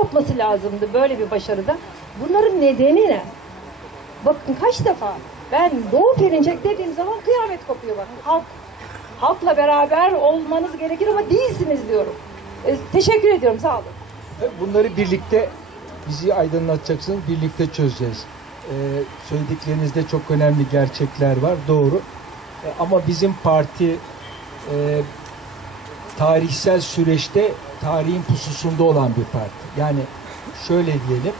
kopması lazımdı böyle bir başarıda. Bunların nedeni ne? Bakın kaç defa ben Doğu Perinçek dediğim zaman kıyamet kopuyor bakın. Halk, halkla beraber olmanız gerekir ama değilsiniz diyorum. E, teşekkür ediyorum sağ olun. Bunları birlikte bizi aydınlatacaksınız, birlikte çözeceğiz. Ee, söylediklerinizde çok önemli gerçekler var, doğru. Ee, ama bizim parti e, tarihsel süreçte tarihin pususunda olan bir parti. Yani şöyle diyelim,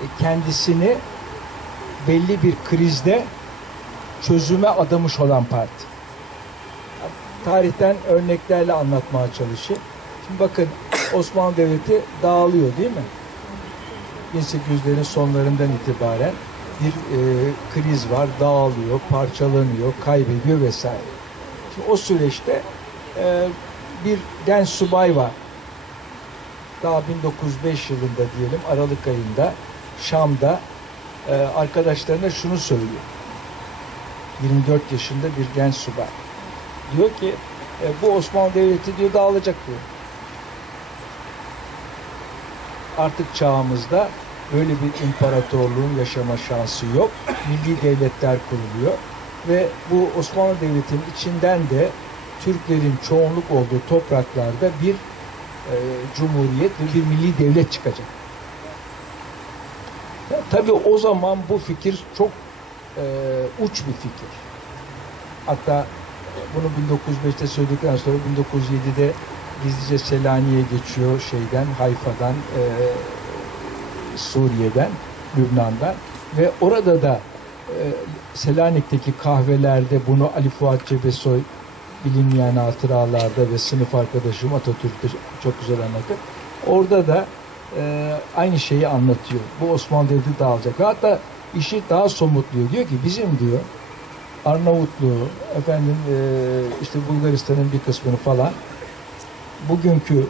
e, kendisini belli bir krizde çözüme adamış olan parti. Tarihten örneklerle anlatmaya çalışayım. Şimdi bakın Osmanlı Devleti dağılıyor değil mi? 1800'lerin sonlarından itibaren bir e, kriz var, dağılıyor, parçalanıyor, kaybediyor vesaire. Şimdi o süreçte e, bir genç subay var. Daha 1905 yılında diyelim Aralık ayında Şam'da e, arkadaşlarına şunu söylüyor. 24 yaşında bir genç subay. Diyor ki e, bu Osmanlı Devleti diyor dağılacak diyor. Artık çağımızda böyle bir imparatorluğun yaşama şansı yok. Milli devletler kuruluyor ve bu Osmanlı Devleti'nin içinden de Türklerin çoğunluk olduğu topraklarda bir e, cumhuriyet ve bir milli devlet çıkacak. Ya, tabii o zaman bu fikir çok e, uç bir fikir. Hatta bunu 1905'te söyledikten sonra 1907'de gizlice Selanik'e geçiyor şeyden, Hayfa'dan, e, Suriye'den, Lübnan'dan ve orada da e, Selanik'teki kahvelerde bunu Ali Fuat Cebesoy bilinmeyen hatıralarda ve sınıf arkadaşım Atatürk'te çok güzel anlatır. Orada da e, aynı şeyi anlatıyor. Bu Osmanlı Devleti dağılacak. Hatta işi daha somutluyor. Diyor ki bizim diyor Arnavutluğu, efendim e, işte Bulgaristan'ın bir kısmını falan bugünkü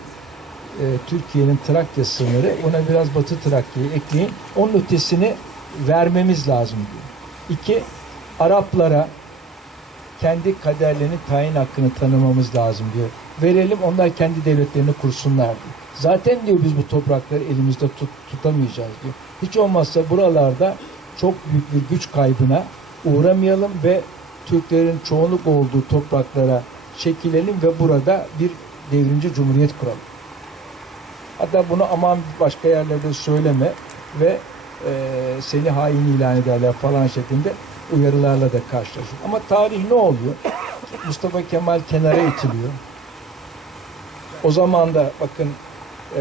e, Türkiye'nin Trakya sınırı ona biraz Batı Trakya'yı ekleyin. Onun ötesini vermemiz lazım diyor. İki, Araplara kendi kaderlerini tayin hakkını tanımamız lazım diyor. Verelim onlar kendi devletlerini kursunlar diyor. Zaten diyor biz bu toprakları elimizde tut, tutamayacağız diyor. Hiç olmazsa buralarda çok büyük bir güç kaybına uğramayalım ve Türklerin çoğunluk olduğu topraklara çekilelim ve burada bir devrimci cumhuriyet kuralım. Hatta bunu aman başka yerlerde söyleme ve e, seni hain ilan ederler falan şeklinde uyarılarla da karşılaşıyor. Ama tarih ne oluyor? Mustafa Kemal kenara itiliyor. O zaman da bakın e,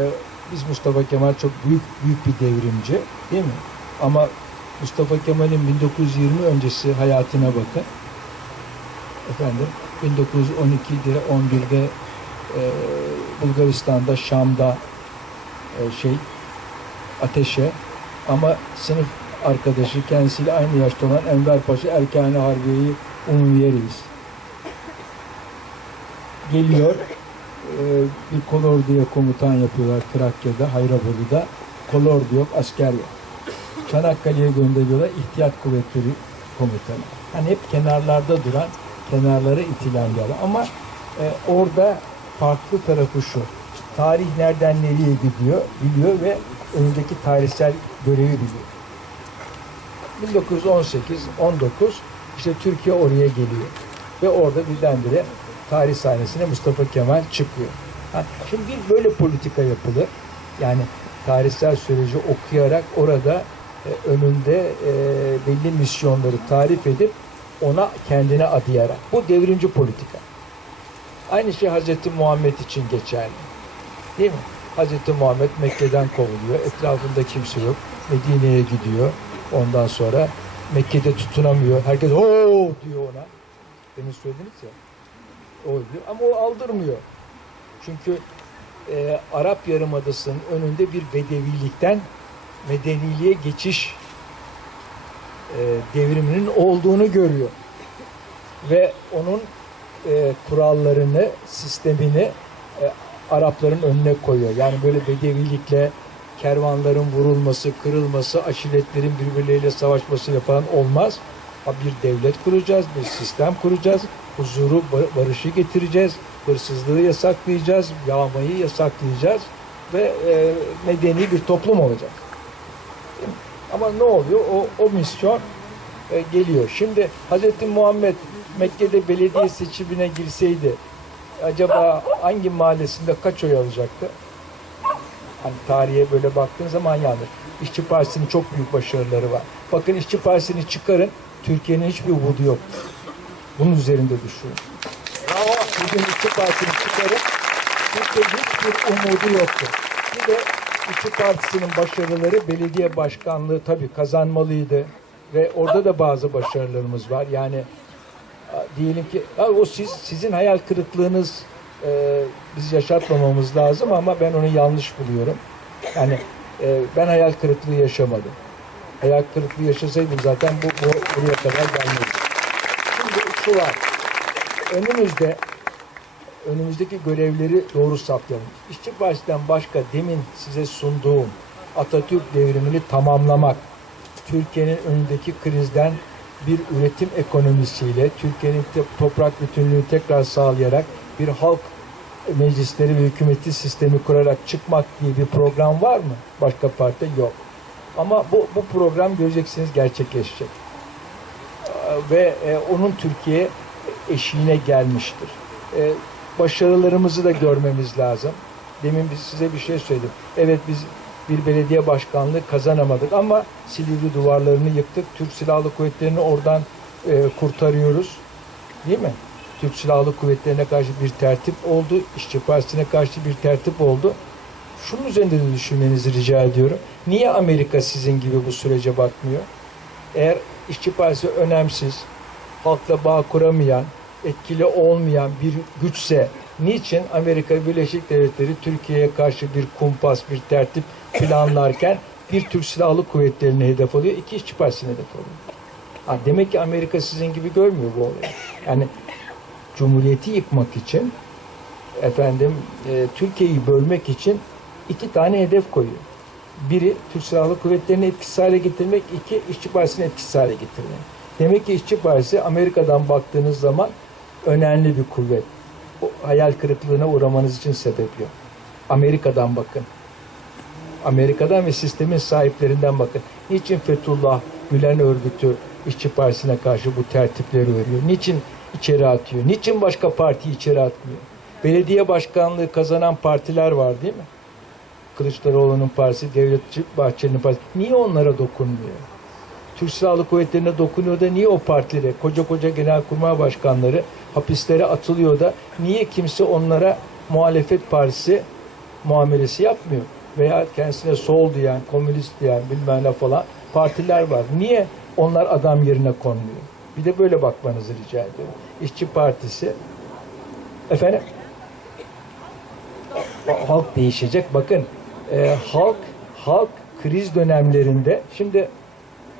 biz Mustafa Kemal çok büyük büyük bir devrimci değil mi? Ama Mustafa Kemal'in 1920 öncesi hayatına bakın. Efendim 1912'de 11'de e, Bulgaristan'da Şam'da e, şey ateşe ama sınıf arkadaşı kendisiyle aynı yaşta olan Enver Paşa Erkani Harbiye'yi Umumiye Reis. Geliyor e, bir kolorduya komutan yapıyorlar Trakya'da, Hayrabolu'da. Kolordu yok, asker yok. Çanakkale'ye gönderiyorlar ihtiyat kuvvetleri komutanı. Hani hep kenarlarda duran, kenarlara itilen adam. Ama e, orada farklı tarafı şu. Tarih nereden nereye gidiyor biliyor ve önündeki tarihsel görevi biliyor. 1918, 19 işte Türkiye oraya geliyor. Ve orada birdenbire tarih sahnesine Mustafa Kemal çıkıyor. Şimdi bir böyle politika yapılır. Yani tarihsel süreci okuyarak orada e, önünde e, belli misyonları tarif edip ona kendine adayarak. Bu devrimci politika. Aynı şey Hazreti Muhammed için geçerli. Değil mi? Hazreti Muhammed Mekke'den kovuluyor. Etrafında kimse yok. Medine'ye gidiyor. Ondan sonra Mekke'de tutunamıyor. Herkes o diyor ona. Demin söylediniz ya. O diyor. Ama o aldırmıyor. Çünkü e, Arap Yarımadası'nın önünde bir bedevilikten medeniliğe geçiş e, devriminin olduğunu görüyor. Ve onun e, kurallarını, sistemini e, Arapların önüne koyuyor. Yani böyle bedevilikle kervanların vurulması, kırılması, aşiretlerin birbirleriyle savaşması falan olmaz. Bir devlet kuracağız, bir sistem kuracağız, huzuru, bar- barışı getireceğiz, hırsızlığı yasaklayacağız, yağmayı yasaklayacağız. ve e, medeni bir toplum olacak. Ama ne oluyor? O, o misyon e, geliyor. Şimdi Hz. Muhammed Mekke'de belediye seçimine girseydi acaba hangi mahallesinde kaç oy alacaktı? Hani tarihe böyle baktığın zaman yanlış. İşçi Partisi'nin çok büyük başarıları var. Bakın İşçi Partisi'ni çıkarın, Türkiye'nin hiçbir umudu yok. Bunun üzerinde düşünün. Bugün İşçi Partisi'ni çıkarın, Türkiye'nin hiçbir umudu yoktu. Bir de İşçi Partisi'nin başarıları belediye başkanlığı tabii kazanmalıydı. Ve orada da bazı başarılarımız var. Yani diyelim ki o siz sizin hayal kırıklığınız e, biz yaşatmamamız lazım ama ben onu yanlış buluyorum. Yani e, ben hayal kırıklığı yaşamadım. Hayal kırıklığı yaşasaydım zaten bu, bu buraya kadar gelmezdi. Şimdi şu var. Önümüzde önümüzdeki görevleri doğru saptayalım. İşçi Partisi'den başka demin size sunduğum Atatürk devrimini tamamlamak, Türkiye'nin önündeki krizden bir üretim ekonomisiyle Türkiye'nin toprak bütünlüğünü tekrar sağlayarak bir halk meclisleri ve hükümeti sistemi kurarak çıkmak diye bir program var mı? Başka parti yok. Ama bu, bu program göreceksiniz gerçekleşecek. Ee, Ve e, onun Türkiye eşiğine gelmiştir. E, başarılarımızı da görmemiz lazım. Demin biz size bir şey söyledim. Evet biz bir belediye başkanlığı kazanamadık ama Silivri duvarlarını yıktık. Türk Silahlı Kuvvetleri'ni oradan e, kurtarıyoruz. Değil mi? Türk Silahlı Kuvvetlerine karşı bir tertip oldu. İşçi Partisi'ne karşı bir tertip oldu. Şunun üzerinde de düşünmenizi rica ediyorum. Niye Amerika sizin gibi bu sürece bakmıyor? Eğer İşçi Partisi önemsiz, halkla bağ kuramayan, etkili olmayan bir güçse niçin Amerika Birleşik Devletleri Türkiye'ye karşı bir kumpas, bir tertip planlarken bir Türk Silahlı Kuvvetleri'ne hedef alıyor, iki İşçi Partisi'ne hedef alıyor. Ha, demek ki Amerika sizin gibi görmüyor bu olayı. Yani Cumhuriyeti yıkmak için efendim e, Türkiye'yi bölmek için iki tane hedef koyuyor. Biri Türk Silahlı Kuvvetleri'ni etkisiz hale getirmek, iki İşçi Partisi'ni etkisiz hale getirmek. Demek ki İşçi Partisi Amerika'dan baktığınız zaman önemli bir kuvvet. O hayal kırıklığına uğramanız için sebep yok. Amerika'dan bakın. Amerika'dan ve sistemin sahiplerinden bakın. Niçin Fethullah Gülen örgütü İşçi Partisi'ne karşı bu tertipleri veriyor? Niçin içeri atıyor? Niçin başka partiyi içeri atmıyor? Belediye başkanlığı kazanan partiler var değil mi? Kılıçdaroğlu'nun partisi, Devletçi Bahçeli'nin partisi. Niye onlara dokunmuyor? Türk Silahlı Kuvvetleri'ne dokunuyor da niye o partilere, koca koca genelkurmay başkanları hapislere atılıyor da niye kimse onlara muhalefet partisi muamelesi yapmıyor? Veya kendisine sol diyen, komünist diyen bilmem ne falan partiler var. Niye onlar adam yerine konmuyor? Bir de böyle bakmanızı rica ediyorum. İşçi Partisi efendim halk değişecek. Bakın e, halk halk kriz dönemlerinde şimdi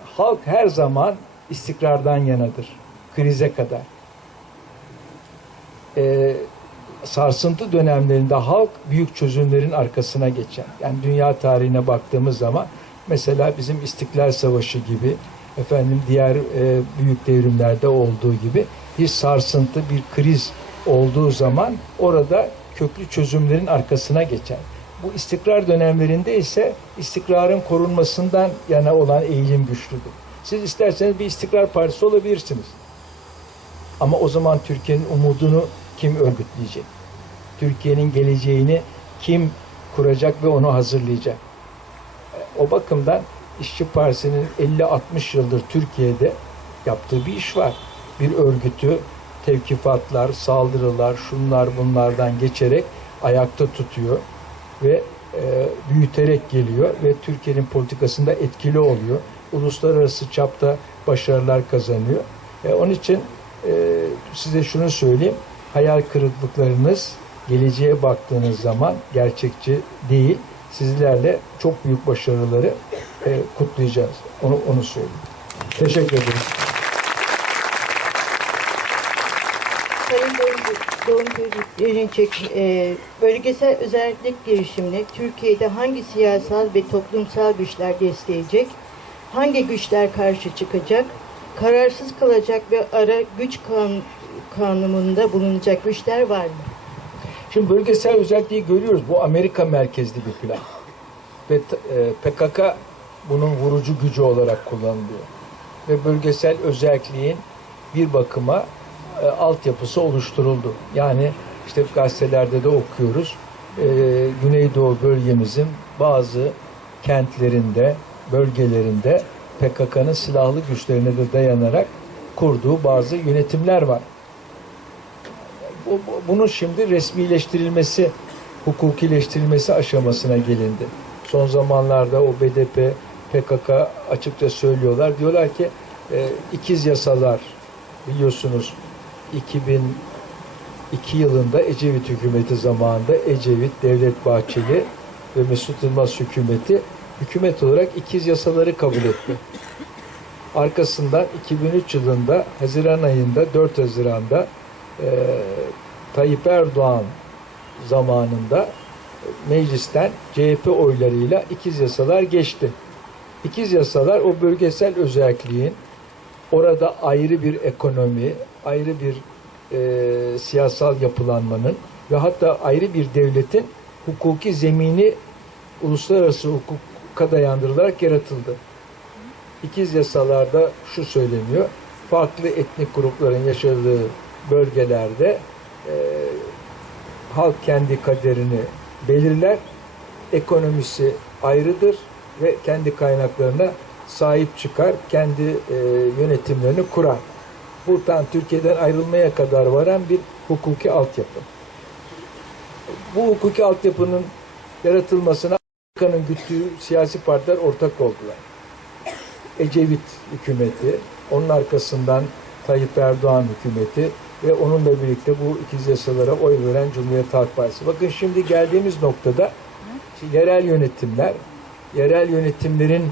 halk her zaman istikrardan yanadır. Krize kadar. E, sarsıntı dönemlerinde halk büyük çözümlerin arkasına geçer. Yani dünya tarihine baktığımız zaman mesela bizim İstiklal Savaşı gibi efendim diğer e, büyük devrimlerde olduğu gibi bir sarsıntı, bir kriz olduğu zaman orada köklü çözümlerin arkasına geçer. Bu istikrar dönemlerinde ise istikrarın korunmasından yana olan eğilim güçlüdür. Siz isterseniz bir istikrar partisi olabilirsiniz. Ama o zaman Türkiye'nin umudunu kim örgütleyecek? Türkiye'nin geleceğini kim kuracak ve onu hazırlayacak? O bakımdan İşçi Partisi'nin 50-60 yıldır Türkiye'de yaptığı bir iş var. Bir örgütü tevkifatlar, saldırılar, şunlar bunlardan geçerek ayakta tutuyor ve e, büyüterek geliyor ve Türkiye'nin politikasında etkili oluyor. Uluslararası çapta başarılar kazanıyor. E, onun için e, size şunu söyleyeyim. Hayal kırıklıklarınız geleceğe baktığınız zaman gerçekçi değil. Sizlerle çok büyük başarıları e, kutlayacağız. Onu onu söyleyeyim. Teşekkür ederim. Sayın Doğum Perinçek, e, bölgesel özellik girişimini Türkiye'de hangi siyasal ve toplumsal güçler destekleyecek, hangi güçler karşı çıkacak, kararsız kalacak ve ara güç kan, kanununda bulunacak güçler var mı? Şimdi bölgesel özelliği görüyoruz. Bu Amerika merkezli bir plan. Ve e, PKK bunun vurucu gücü olarak kullanılıyor. Ve bölgesel özelliğin bir bakıma e, altyapısı oluşturuldu. Yani işte gazetelerde de okuyoruz. E, Güneydoğu bölgemizin bazı kentlerinde, bölgelerinde PKK'nın silahlı güçlerine de dayanarak kurduğu bazı yönetimler var. Bu- bu- Bunun şimdi resmileştirilmesi, hukukileştirilmesi aşamasına gelindi. Son zamanlarda o BDP, PKK açıkça söylüyorlar. Diyorlar ki e, ikiz yasalar biliyorsunuz 2002 yılında Ecevit hükümeti zamanında Ecevit, Devlet Bahçeli ve Mesut Yılmaz hükümeti hükümet olarak ikiz yasaları kabul etti. Arkasından 2003 yılında Haziran ayında 4 Haziran'da e, Tayyip Erdoğan zamanında meclisten CHP oylarıyla ikiz yasalar geçti. İkiz yasalar o bölgesel özelliğin orada ayrı bir ekonomi, ayrı bir e, siyasal yapılanmanın ve hatta ayrı bir devletin hukuki zemini uluslararası hukuka dayandırılarak yaratıldı. İkiz yasalarda şu söyleniyor. Farklı etnik grupların yaşadığı bölgelerde e, halk kendi kaderini belirler. Ekonomisi ayrıdır ve kendi kaynaklarına sahip çıkar, kendi e, yönetimlerini kurar. Buradan Türkiye'den ayrılmaya kadar varan bir hukuki altyapı. Bu hukuki altyapının yaratılmasına Amerika'nın güttüğü siyasi partiler ortak oldular. Ecevit hükümeti, onun arkasından Tayyip Erdoğan hükümeti ve onunla birlikte bu ikiz yasalara oy veren Cumhuriyet Halk Partisi. Bakın şimdi geldiğimiz noktada yerel yönetimler, yerel yönetimlerin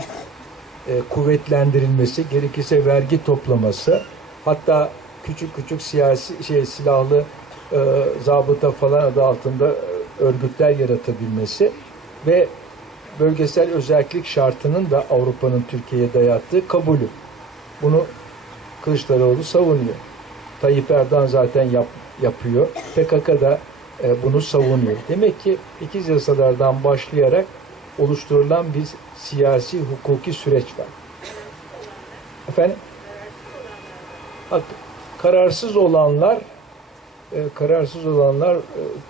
e, kuvvetlendirilmesi, gerekirse vergi toplaması, hatta küçük küçük siyasi şey silahlı e, zabıta falan adı altında e, örgütler yaratabilmesi ve bölgesel özellik şartının da Avrupa'nın Türkiye'ye dayattığı kabulü. Bunu Kılıçdaroğlu savunuyor. Tayyip Erdoğan zaten yap, yapıyor. PKK da e, bunu savunuyor. Demek ki ikiz yasalardan başlayarak oluşturulan bir siyasi hukuki süreç var. Efendim? Bak, kararsız olanlar e, kararsız olanlar e,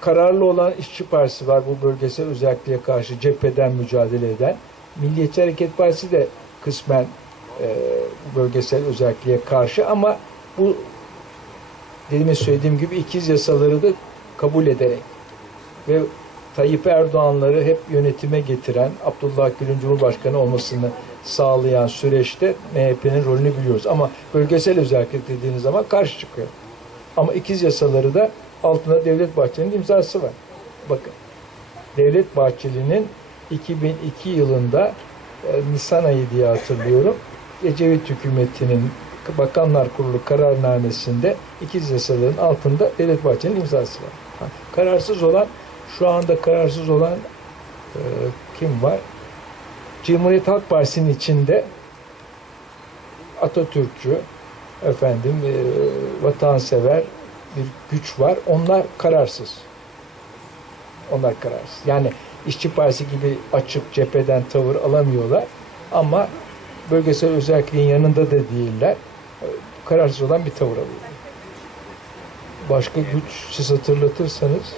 kararlı olan işçi partisi var bu bölgesel özelliğe karşı cepheden mücadele eden. Milliyetçi Hareket Partisi de kısmen e, bölgesel özelliğe karşı ama bu dediğime söylediğim gibi ikiz yasaları da kabul ederek ve Tayyip Erdoğan'ları hep yönetime getiren Abdullah Gül'ün Cumhurbaşkanı olmasını sağlayan süreçte MHP'nin rolünü biliyoruz. Ama bölgesel özellik dediğiniz zaman karşı çıkıyor. Ama ikiz yasaları da altında Devlet Bahçeli'nin imzası var. Bakın. Devlet Bahçeli'nin 2002 yılında e, Nisan ayı diye hatırlıyorum. Ecevit hükümetinin Bakanlar Kurulu kararnamesinde ikiz yasaların altında Devlet Bahçeli'nin imzası var. Kararsız olan şu anda kararsız olan e, kim var? Cumhuriyet Halk Partisi'nin içinde Atatürkçü, efendim e, vatansever bir güç var. Onlar kararsız. Onlar kararsız. Yani işçi partisi gibi açık cepheden tavır alamıyorlar ama bölgesel özelliğin yanında da değiller. E, Kararsız olan bir tavır alıyorlar. Başka güç siz hatırlatırsanız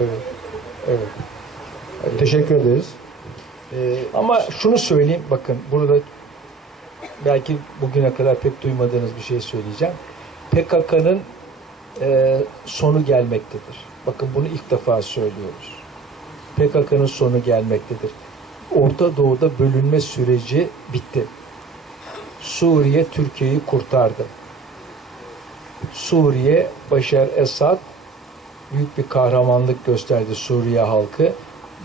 Evet. Evet. Teşekkür ederiz. Ee, Ama şunu söyleyeyim, bakın burada belki bugüne kadar pek duymadığınız bir şey söyleyeceğim. PKK'nın e, sonu gelmektedir. Bakın bunu ilk defa söylüyoruz. PKK'nın sonu gelmektedir. Orta Doğu'da bölünme süreci bitti. Suriye Türkiye'yi kurtardı. Suriye Başar Esad büyük bir kahramanlık gösterdi Suriye halkı.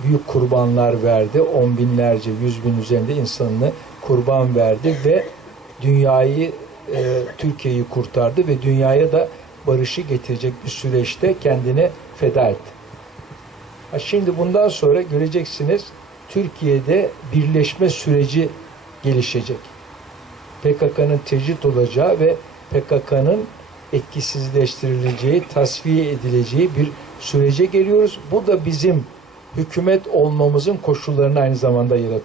Büyük kurbanlar verdi. On binlerce, yüz bin üzerinde insanını kurban verdi ve dünyayı, e, Türkiye'yi kurtardı ve dünyaya da barışı getirecek bir süreçte kendini feda etti. Ha şimdi bundan sonra göreceksiniz Türkiye'de birleşme süreci gelişecek. PKK'nın tecrit olacağı ve PKK'nın etkisizleştirileceği, tasfiye edileceği bir sürece geliyoruz. Bu da bizim hükümet olmamızın koşullarını aynı zamanda yaratıyor.